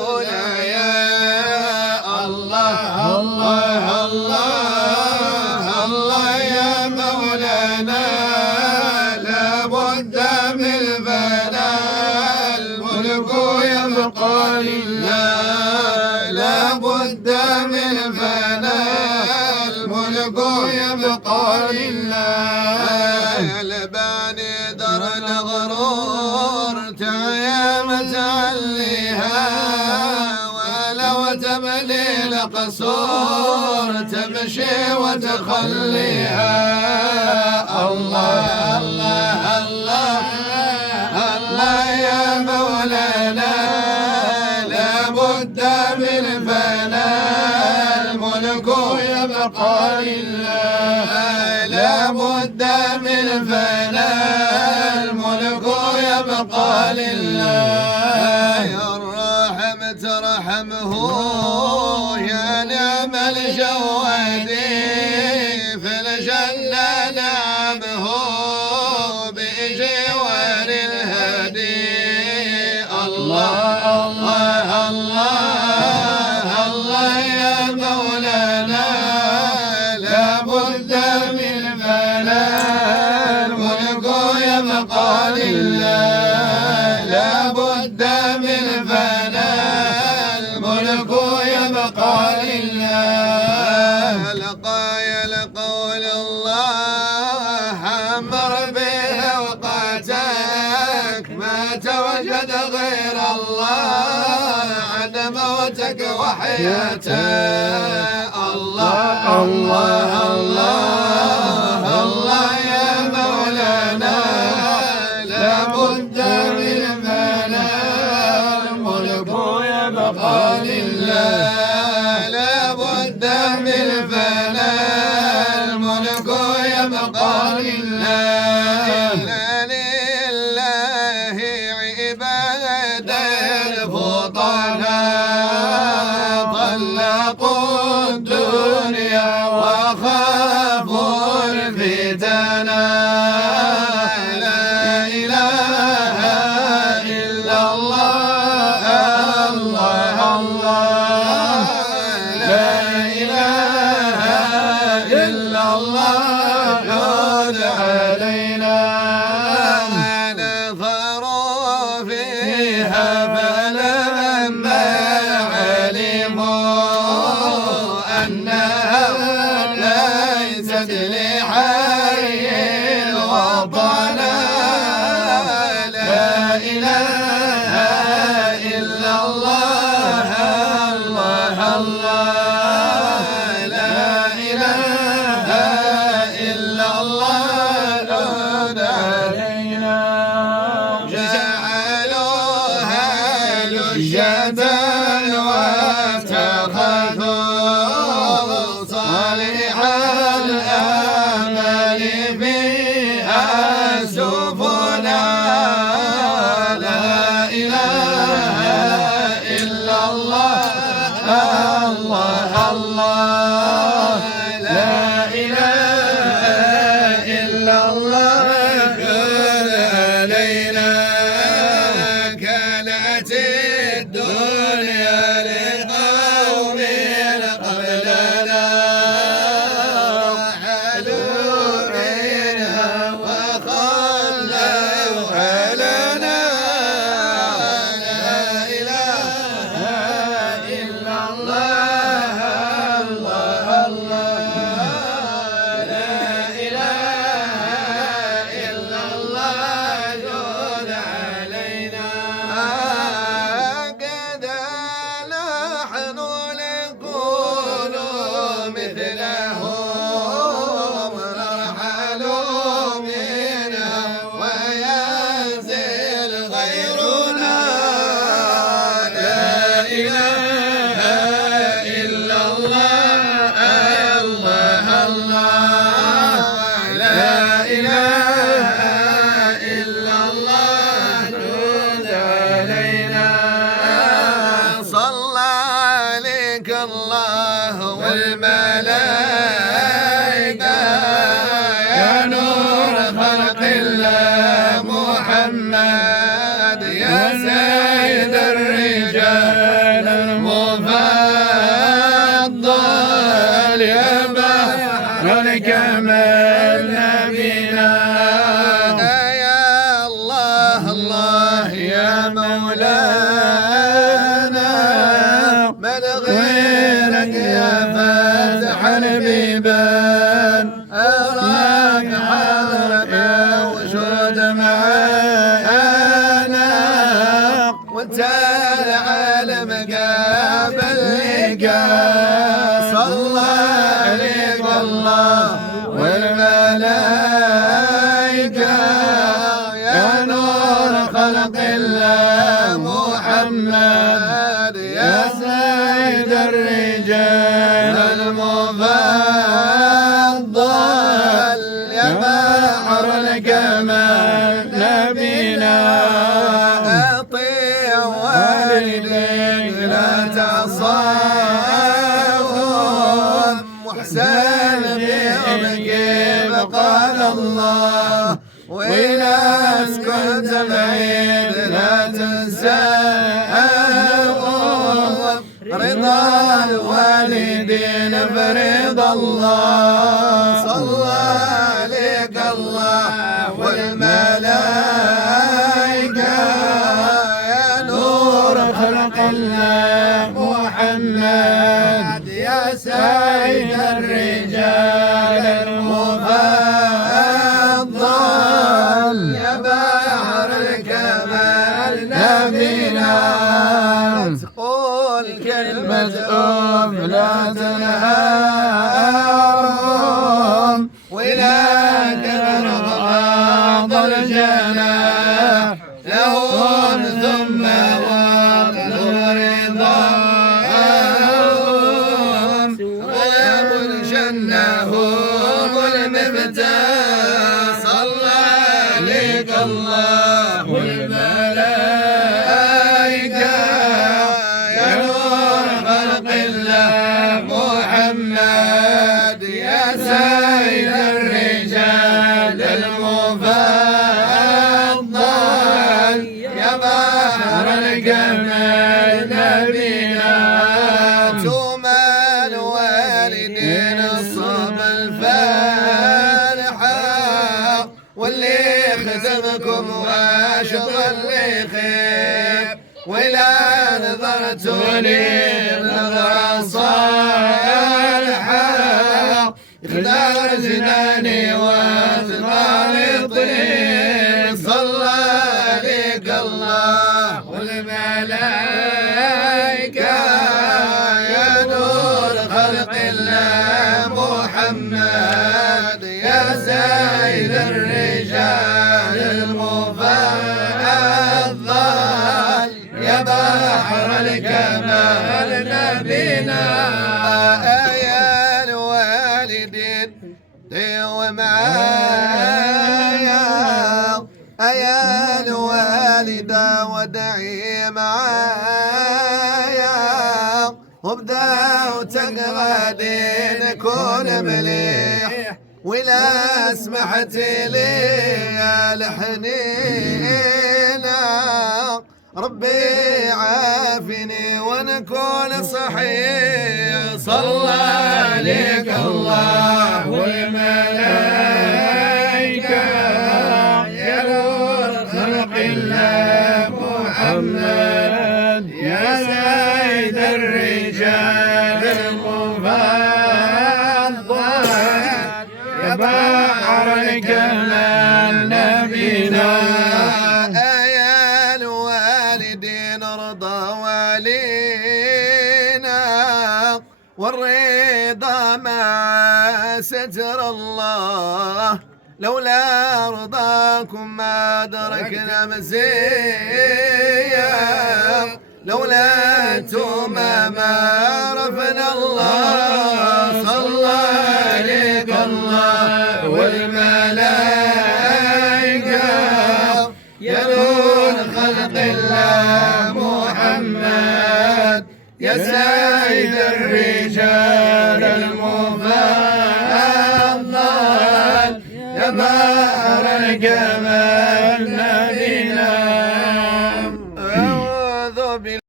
مولاي الله الله الله الله يا مولانا لابد من الفناء الملك يبقى لله لابد من الفناء الملك يبقى لله الباني در الغرور يا متعليها ولو تملي القصور تمشي وتخليها الله الله الله الله يا مولانا لابد من فناء الملك يبقى لله لابد من فناء الملك يبقى لله الرحم ترحمه يا نعم الجوادي في الجنة نعمه بجوار الهدي الله الله الله الله يا مولانا لابد من فناء الملك يبقى لله لابد من فناء الملك يبقى لله لقايا لقول الله أمر به وقاتك ما توجد غير الله عن موتك وحياتك الله الله الله الله يا مولانا لابد من فناء الملك يبقى لله لابد من فناء الملك يبقى لله لله عباد الفطناء طلقوا الدنيا وخافوا الفتنة لا إله إلا الله الله الله لا إله إلا الله يرد علينا نظروا فيها فلما علموا أنها ليست لحي وطنا لا إله إلا الله الله الله لا إله إلا الله رد علينا جعلوها لجة واتخذوا صالح الأعمال فيها سفنا لا إله إلا الله الله الله لا إله إلا الله يرد علينا كانت الدنيا لقوم قبلنا حلوا منها وخلوا لنا لا إله إلا الله الله الله لا إله إلا الله جود علينا قد نحن نكون مثلهم نرحل منها وينزل غيرنا لا إله إلا الله الله الله لا إله إلا الله جود علينا صلى عليك الله والملائكة يا نور خلق الله محمد يا سيد الرجال اللقاء باللقاء صلى عليك الله والملائكة يا نور خلق الله محمد يا سيد الرجال المفضل يا بحر الكمال نبينا أطيع والديك لا تعصاهم واحسن بهم قال الله وناس كنت بعيد لا تنساهم رضا الوالدين برضا الله صلى عليك الله والملائكة يا نور خلق الله محمد يا سيد الرجال المفضل يا بحر الكمال نبينا تقول كلمة لا تنهارهم ولا تبرض الجناح لهم ثم وقلوا رضاهم ويبلشنهم المفتاح صلى عليك الله والملائكة يا نور خلق الله محمد يا سيد الرجال المفضل يا بحر الكمال نبينا انتم الوالدين الصبا الفالحة واللي ختمكم واشغل لي خير ولا نظرتوني بنظرة صالحة اختار جناني واتقاني طريق صلى عليك الله والملائكة يا نور خلق الله محمد يا سيد الرجال المفضل يا بحر الكمال نبينا يا الوالدين ومعايا يا الوالدة ودعي معايا وابدأ وتقعدين نكون مليح ولا سمحت لي الحنينة ربي عافني ونكون صحيح صلى عليك الله والملائكة يا نور خلق الله محمد يا سيد الرجال المفضل يا بحر الكمال نبينا والرضا مع ستر الله لولا رضاكم ما دركنا مزيا لولا انتم ما عرفنا الله صلى عليك الله والملائكة يا نور خلق الله محمد يا سيد الرجال المفضل يا بحر الكمال